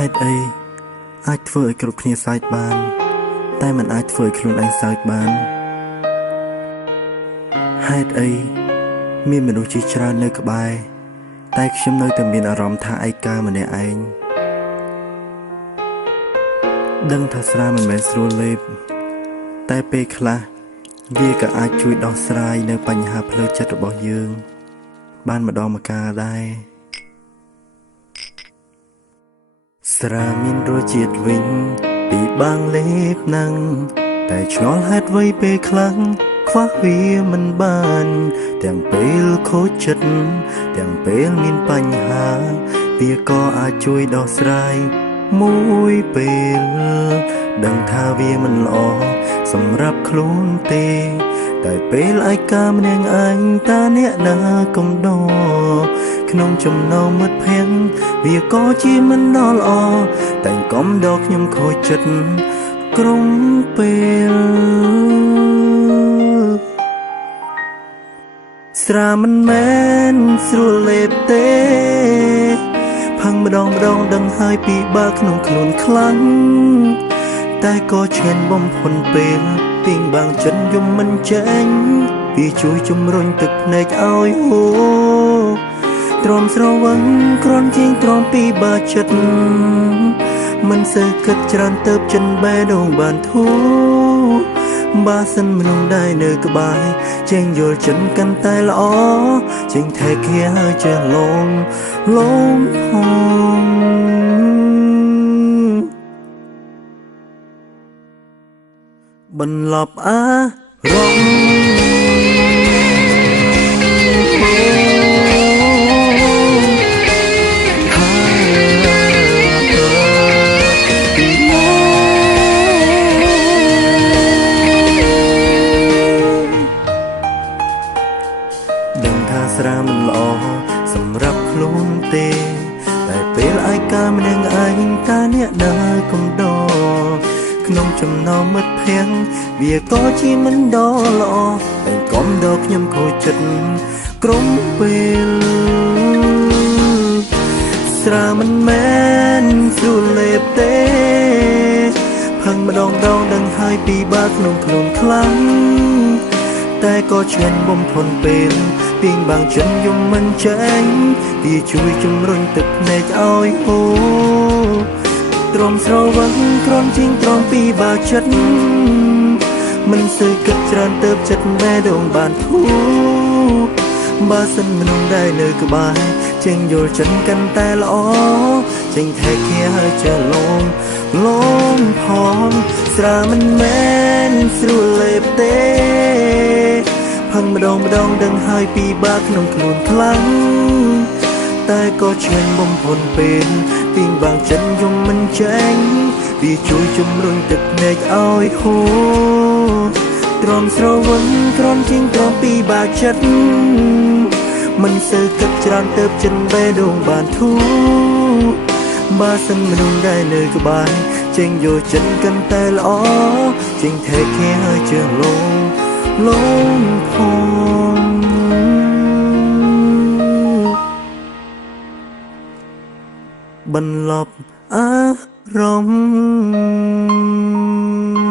ហេតុអីអាចធ្វើឲ្យគ្រប់គ្នាសើចបានតែមិនអាចធ្វើឲ្យខ្លួនឯងសើចបានហេតុអីមានមនុស្សជាច្រើននៅក្បែរតែខ្ញុំនៅតែមានអារម្មណ៍ថាឯកាម្នាក់ឯងដឹងថាស្រាមិនមែនស្រួលលេបតែពេលខ្លះវាក៏អាចជួយដោះស្រាយនៅបញ្ហាផ្លូវចិត្តរបស់យើងបានម្ដងម្កាលដែរស្រាមានរសជាតិវិញពីបាំងលេបនឹងតែឆ្ងល់ហេតុអ្វីពេលខ្លាំងខ្វះវាមិនបានទាំងពេលខូចចិត្តទាំងពេលមានបញ្ហាវាក៏អាចជួយដោះស្រាយមួយពេលដឹងថាវាមិនល្អសម្រាប់ខ្លួនទេតែពេលឯកាម្នាក់ឯងតាអ្នកណាកំដរក្នុងចំណោមមិត្តភក្តិវាក៏ជាមិនដល់ល្អតែកុំដល់ខ្ញុំខូចចិត្តក្រុមពេលស្រាមិនមែនស្រួលលេបទេផឹងម្ដងដឹងហើយពីបាក្នុងខ្លួនខ្លាំងតែក៏ឈានបំផុនពេលពីងបាំងចិត្តយំមិនចេញវាជួយជំរុញទឹកភ្នែកឲ្យហូរទ្រាំស្រវឹងគ្រាន់ជាងទ្រាំពីបាចិត្តមិនសូវគិតច្រើនទៅចិនបេះដូងបានធូរបើសិនមនុស្សដែលនៅក្បែរចេញយល់ចិនកាន់តែល្អចេញថែគេហើយចេះលងផងបន្លប់អារម្មណ៍ដឹងថាស្រាមិនល្អសម្រាប់ខ្លួនទេតែពេលឯកាម្នាក់ឯងតាអ្នកដើរកំដរក្នុងចំណោមមិត្តភក្តិវាក៏ជាមិនដល់ល្អតែកុំដល់ខ្ញុំខូចចិត្តក្រុមពេលស្រាមិនមែនស្រួលលេបទេផឹងម្ដងដឹងហើយពីបាក្នុងខ្លួនខ្លាំងតែក៏ឈានបំផុនពេលពីងបាំងចិនយំមិនចេញវាជួយជំរុញទឹកភ្នែកឲ្យហូរទ្រាំស្រវឹងគ្រាន់ជាងទ្រាំពីបាចិត្តមិនសូវគិតច្រើនទៅចិត្តបេះដូងបានធូរបើសិនមនុស្សដែលនៅក្បែរចេញយល់ចិនកាន់តែល្អចេញថែគេហើយចេះលងផងស្រាមិនមែនស្រួលលេបទេផឹងម្ដងដឹងហើយពីបាក្នុងខ្លួនខ្លាំងតែក៏ឈានបំផុនពេលពីងបាំងចិត្តយំមិនចេញវាជួយជំរុញទឹកភ្នែកឲ្យហូរទ្រាំស្រវឹងគ្រាន់ជាងទ្រាំពីបាចិត្តមិនសូវគិតច្រើនទៅចិនបេះដូងបានធូរបើសិនមនុស្សដែលនៅក្បែរចេញយកចិត្តកាន់តែល្អចេញថែគេហើយចេះលងផងបន្លប់អារម្មណ៍